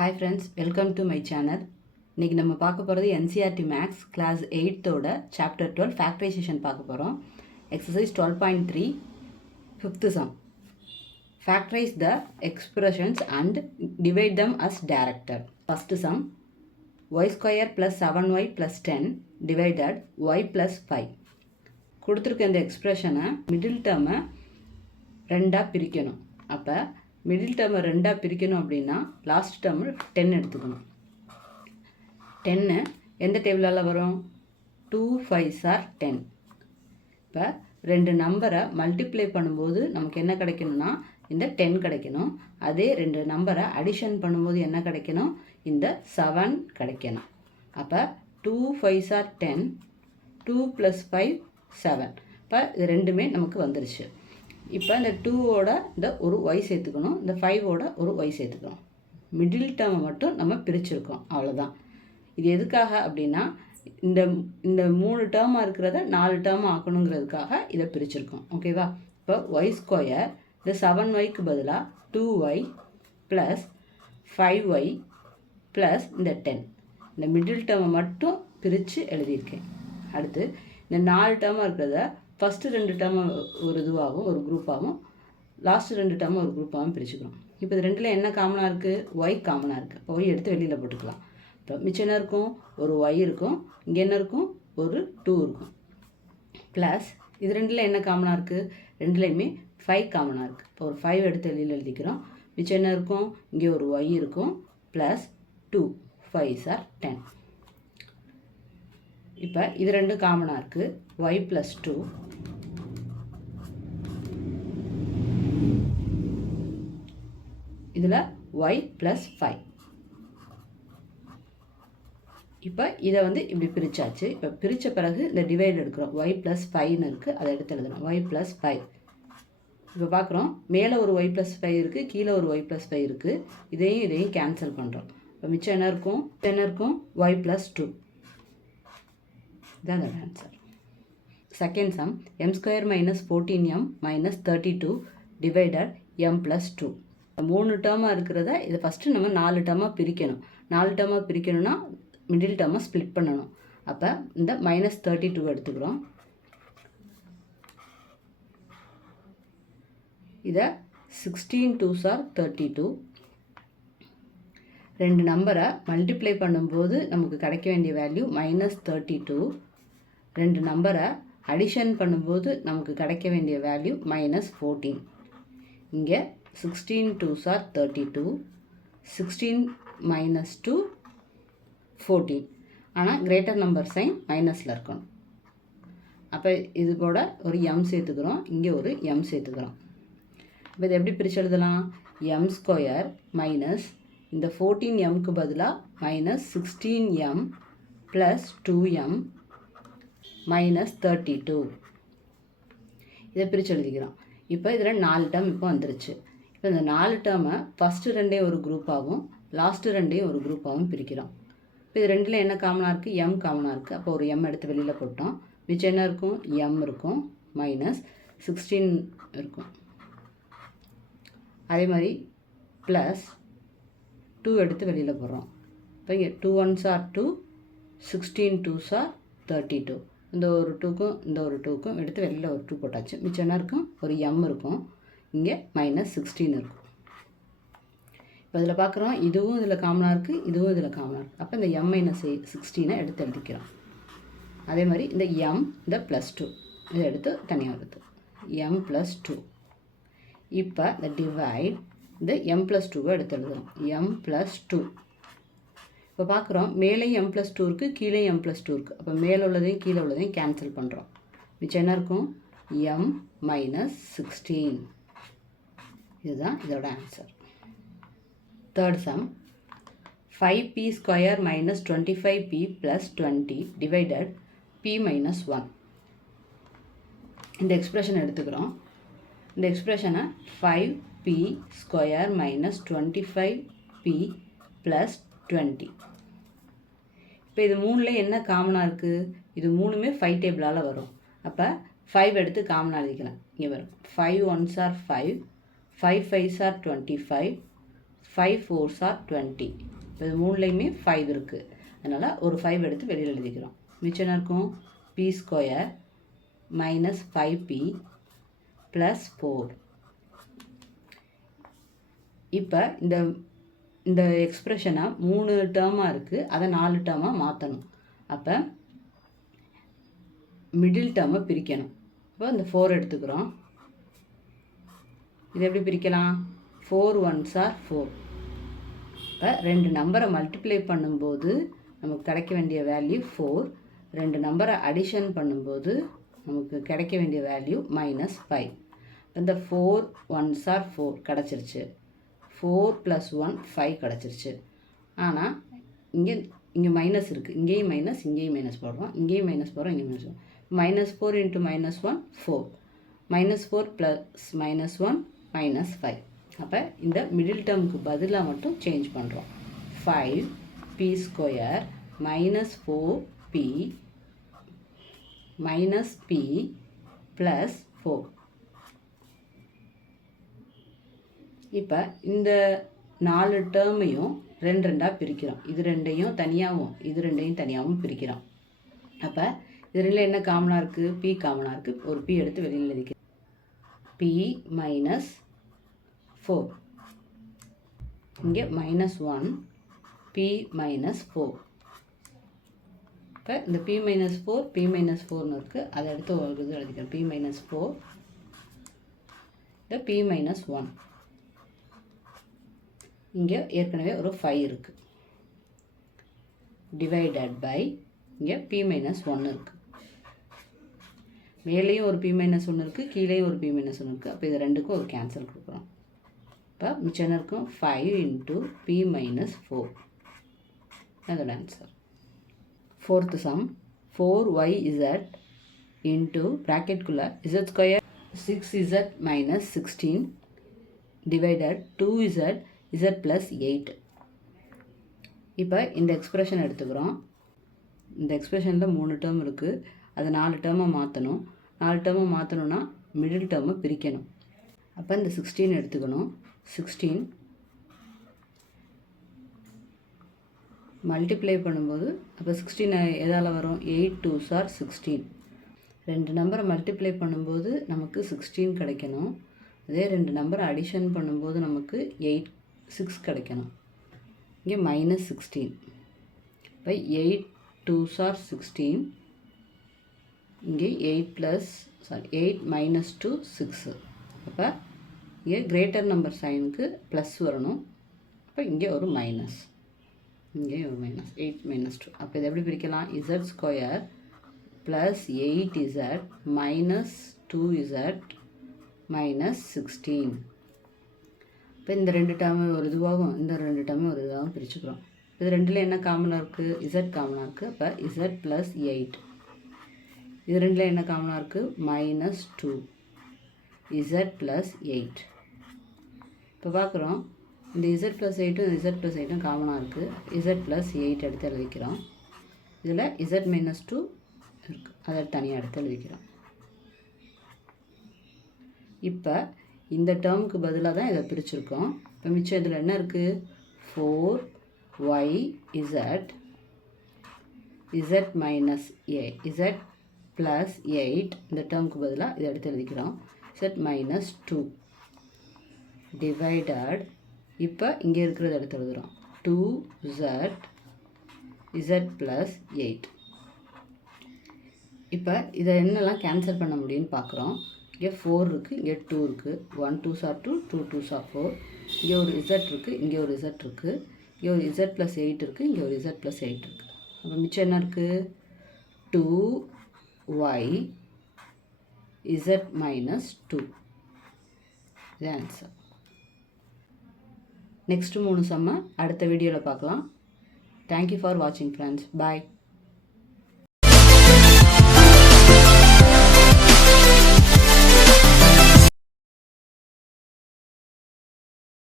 Hi friends, welcome to my channel. இன்றைக்கி நம்ம பார்க்க போகிறது NCERT maths class 8th chapter 12 factorisation பார்க்க போகிறோம். Exercise 12.3 fifth sum. Factorise the expressions and divide them as directed. First sum y² + 7y + 10 divided y + 5. கொடுத்துருக்க இந்த எக்ஸ்பிரஷனை middle டேர்மை ரெண்டாக பிரிக்கணும். அப்போ மிடில் டேர்மை ரெண்டாக பிரிக்கணும் அப்படின்னா லாஸ்ட் டேர்மு 10 எடுத்துக்கணும். 10 எந்த டேபிளால் வரும்? 2 5s are 10. இப்போ ரெண்டு நம்பரை மல்டிப்ளை பண்ணும்போது நமக்கு என்ன கிடைக்கணும்னா இந்த 10 கிடைக்கணும். அதே ரெண்டு நம்பரை அடிஷன் பண்ணும்போது என்ன கிடைக்கணும்? இந்த 7 கிடைக்கணும். அப்போ 2 5s are 10, 2 + 5 7. இப்போ இது ரெண்டுமே நமக்கு வந்துருச்சு. இப்போ இந்த 2ஓட இந்த ஒரு ஒய் சேர்த்துக்கணும், இந்த 5ஓட ஒரு ஒய் சேர்த்துக்கணும். மிடில் டேர்மை மட்டும் நம்ம பிரிச்சுருக்கோம், அவ்வளோதான். இது எதுக்காக அப்படின்னா இந்த இந்த 3 டேர்மாக இருக்கிறத 4 டேர்மாக ஆக்கணுங்கிறதுக்காக இதை பிரிச்சுருக்கோம். ஓகேவா? இப்போ y² இந்த 7yக்கு பதிலாக 2y + 5y + இந்த 10. இந்த மிடில் டேர்மை மட்டும் பிரித்து எழுதியிருக்கேன். அடுத்து இந்த 4 டேர்மாக இருக்கிறத ஃபஸ்ட்டு 2 டேர்மை ஒரு இதுவாகவும் ஒரு குரூப்பாகவும் லாஸ்ட்டு 2 டேர்மை ஒரு குரூப்பாகவும் பிரிச்சுக்கிறோம். இப்போ இது ரெண்டில் என்ன காமனாக இருக்குது? ஒய் காமனாக இருக்குது. இப்போ ஒய் எடுத்து வெளியில் போட்டுக்கலாம். இப்போ மிச்சம் என்ன இருக்கும்? ஒரு ஒய் இருக்கும். இங்கே என்ன இருக்கும்? ஒரு 2 இருக்கும். ப்ளஸ் இது ரெண்டில் என்ன காமனாக இருக்குது? ரெண்டுலேயுமே 5 காமனாக இருக்குது. இப்போ ஒரு 5 எடுத்து வெளியில் எழுதிக்கிறோம். மிச்சம் என்ன இருக்கும்? இங்கே ஒரு ஒய் இருக்கும். Plus 2 5s are 10. இப்போ இது ரெண்டு காமனாக இருக்குது. y + 2 இதில் y + 5. இப்போ இதை இப்படி பிரித்தாச்சு. இப்போ பிரித்த பிறகு இந்த டிவைட் எடுக்கிறோம். y + 5ன்னு இருக்குது, அதை எடுத்து எழுதணும். y + 5. இப்போ பார்க்குறோம், மேலே ஒரு y + 5 இருக்குது, கீழே ஒரு y + 5 இருக்குது. இதையும் கேன்சல் பண்ணுறோம். இப்போ மிச்சம் என்ன இருக்கும்? y + 2. இதான் அதோட answer. Second sum m² - 14m - 32 divided m + 2. 3 டேர்மாக இருக்கிறத இதை ஃபஸ்ட்டு நம்ம 4 டேர்மாக பிரிக்கணும். 4 டேர்மாக பிரிக்கணும்னா மிடில் டேர்மாக ஸ்ப்ளிட் பண்ணணும். அப்போ இந்த -32 எடுத்துக்கிறோம். இதை 16 2s are 32. ரெண்டு நம்பரை மல்டிப்ளை பண்ணும்போது நமக்கு கிடைக்க வேண்டிய வேல்யூ -32. ரெண்டு நம்பரை அடிஷன் பண்ணும்போது நமக்கு கிடைக்க வேண்டிய வேல்யூ -14. இங்கே 16 2s are 32, 16 - 2 14. ஆனால் கிரேட்டர் நம்பர் சைன் மைனஸில் இருக்கணும். அப்போ இது கூட ஒரு m சேர்த்துக்கிறோம், இங்கே ஒரு m சேர்த்துக்கிறோம். இப்போ இதை எப்படி பிரித்து எழுதலாம்? m² மைனஸ் இந்த 14mக்கு பதிலாக -16m + 2m -32. இதை பிரித்து எழுதிக்கிறோம். இப்போ இதில் 4 டேர்ம் இப்போ வந்துருச்சு. இப்போ இந்த 4 டேர்மை ஃபஸ்ட்டு ரெண்டையும் ஒரு குரூப்பாகவும் லாஸ்ட்டு ரெண்டையும் ஒரு குரூப்பாகவும் பிரிக்கிறோம். இப்போ இது ரெண்டில் என்ன காமனாக இருக்குது? m காமனாக இருக்குது. அப்போ ஒரு m எடுத்து வெளியில் போட்டோம். மிச்சம் என்ன இருக்கும்? m இருக்கும், -16 இருக்கும். அதே மாதிரி ப்ளஸ் 2 எடுத்து வெளியில் போடுறோம். இப்போ இங்கே 2 1s are 2, 16 2s are 32. இந்த ஒரு 2க்கும் இந்த ஒரு 2க்கும் எடுத்து வெளியில் ஒரு 2 போட்டாச்சு. மிச்சம் என்ன இருக்கும்? ஒரு m இருக்கும், இங்கே -16 இருக்கும். இப்போ இதில் பார்க்குறோம், இதுவும் இதில் காமனாக இருக்குது, இதுவும் இதில் காமனாக இருக்குது. அப்போ இந்த m - 16 எடுத்து எழுதிக்கிறோம். அதே மாதிரி இந்த m இந்த +2 இதை எடுத்து தனியாக வருது. m + 2. இப்போ இந்த டிவைட் இந்த m + 2 எடுத்து எழுதுறோம். m + 2. இப்போ பார்க்குறோம், மேலேயும் m + 2 இருக்குது, கீழே m + 2 இருக்குது. அப்போ மேலே உள்ளதையும் கீழே உள்ளதையும் கேன்சல் பண்ணுறோம். மிச்சம் என்ன இருக்கும்? m - 16. இதுதான் இதோட answer. Third sum 5p² - 25p + 20 divided p - 1. இந்த எக்ஸ்பிரஷன் எடுத்துக்கிறோம். இந்த எக்ஸ்பிரஷனை 5p² - 25p + 20. இப்போ இது 3ல் என்ன காமனாக இருக்குது? இது 3மே 5 டேபிளால் வரும். அப்போ 5 எடுத்து காமனாக எழுதிக்கலாம். இங்கே வரும் 5 1s are 5, 5 5s are 25, 5 4s are 20. இப்போ இது மூணுலேயுமே 5 இருக்குது. அதனால் ஒரு 5 எடுத்து வெளியில் எழுதிக்கிறோம். மிச்சம் என்ன இருக்கும்? p square minus 5p plus 4. இப்போ இந்த எக்ஸ்ப்ரெஷனை 3 டேர்மாக இருக்குது, அதை 4 டேர்மாக மாற்றணும். அப்போ மிடில் டேர்மை பிரிக்கணும். இப்போ இந்த 4 எடுத்துக்கிறோம். இது எப்படி பிரிக்கலாம்? 4 1s are 4. இப்போ 2 நம்பரை மல்டிப்ளை பண்ணும்போது நமக்கு கிடைக்க வேண்டிய வேல்யூ 4. 2 நம்பரை அடிஷன் பண்ணும்போது நமக்கு கிடைக்க வேண்டிய வேல்யூ -5. இந்த 4 1s are 4 கிடச்சிருச்சு. 4 + 1 5 கிடச்சிருச்சு. ஆனால் இங்கே மைனஸ் இருக்குது. இங்கேயும் மைனஸ், இங்கேயும் மைனஸ் போடுறோம். இங்கேயும் மைனஸ் போடுறோம், இங்கேயும் மைனஸ் போடுறோம். -4 × -1 4. -4 + -1 -5. அப்போ இந்த மிடில் டேர்முக்கு பதிலாக மட்டும் சேஞ்ச் பண்ணுறோம். 5p square -4p -p plus 4. இப்போ இந்த 4 டேர்மையும் 2 பிரிக்கிறோம். இது 2ஐயும் தனியாகவும் இது 2ஐயும் தனியாகவும் பிரிக்கிறோம். அப்போ இது 2ல் என்ன காமனாக இருக்குது? p காமனாக இருக்குது. ஒரு p எடுத்து வெளியில் எழுதிக்கிறோம். p -4. இங்கே -1 p -4. இப்போ இந்த p -4 p -4ன்னு இருக்குது. அதை எடுத்து ஒரு இது எழுதிக்கிறோம். p -4 இந்த p -1. இங்கே ஏற்கனவே ஒரு 5 இருக்குது. டிவைடட் பை இங்கே p -1 இருக்குது. மேலேயும் ஒரு p -1 இருக்குது, கீழேயும் ஒரு p -1 இருக்குது. அப்போ இது ரெண்டுக்கும் ஒரு கேன்சல் கொடுக்குறோம். இப்போ மிச்சம் இருக்கும் 5 × p -4. அதோட answer. 4th sum 4yz into ப்ராக்கெட்குள்ளே z square 6z - 16 divided 2z z + 8. இப்போ இந்த எக்ஸ்ப்ரெஷன் எடுத்துக்கிறோம். இந்த எக்ஸ்ப்ரெஷனில் 3 டேர்ம் இருக்குது. அதை 4 டேர்மாக மாற்றணும். 4 டேர்மாக மாற்றணுன்னா மிடில் டேர்மை பிரிக்கணும். அப்போ இந்த 16 எடுத்துக்கணும். 16 மல்டிப்ளை பண்ணும்போது அப்போ 16 எதால் வரும்? 8 2s are 16. 2 நம்பரை மல்டிப்ளை பண்ணும்போது நமக்கு 16 கிடைக்கணும். அதே 2 நம்பரை அடிஷன் பண்ணும்போது நமக்கு 6 கிடைக்கணும். இங்கே -16. இப்போ 8 2s are 16. இங்கே 8 - 2 6. அப்போ இங்கே கிரேட்டர் நம்பர் சைனுக்கு ப்ளஸ் வரணும். அப்போ இங்கே ஒரு மைனஸ், இங்கே ஒரு மைனஸ். 8 - 2. அப்போ இதை எப்படி பிரிக்கலாம்? z square plus 8z - 2z -16. இப்போ இந்த 2 டேர்மு ஒரு இதுவாகும், இந்த 2 டேர்மு ஒரு இதுவாகவும் பிரிச்சுக்கிறோம். இது 2ல் என்ன காமனாக இருக்குது? z காமனாக இருக்குது. அப்போ z + 8. இது 2ல் என்ன காமனாக இருக்குது? -2 z + 8. இப்போ பார்க்குறோம் இந்த z + 8ம் z + 8ம் காமனாக இருக்குது. z + 8 எடுத்து எழுதிக்கிறோம். இதில் z - 2 இருக்குது, அதை தனியாக எடுத்து எழுதிக்கிறோம். இப்போ இந்த டேர்முக்கு பதிலாக தான் இதை பிரிச்சுருக்கோம். இப்போ மிச்சம் இதில் என்ன இருக்குது? 4yz z + 8. இந்த டேர்முக்கு பதிலாக இதை எடுத்து எழுதிக்கிறோம். z - 2 divided. இப்போ இங்கே இருக்கிறத எடுத்து எழுதுகிறோம். 2z + 8. இப்போ இதை என்னெல்லாம் கேன்சல் பண்ண முடியும்னு பார்க்குறோம். இங்கே 4 இருக்குது, இங்கே 2 இருக்குது. 1 2s are 2, 2 2s are 4. இங்கே ஒரு z இருக்குது, இங்கே ஒரு z இருக்குது. இங்கே ஒரு z + 8 இருக்குது, இங்கே ஒரு z + 8 இருக்குது. அப்போ மிச்சம் என்ன இருக்குது? 2y z - 2. இது ஆன்சர். நெக்ஸ்ட்டு 3 சம்மை அடுத்த வீடியோவில் பார்க்கலாம். தேங்க்யூ ஃபார் வாட்சிங் ஃப்ரெண்ட்ஸ். பாய்.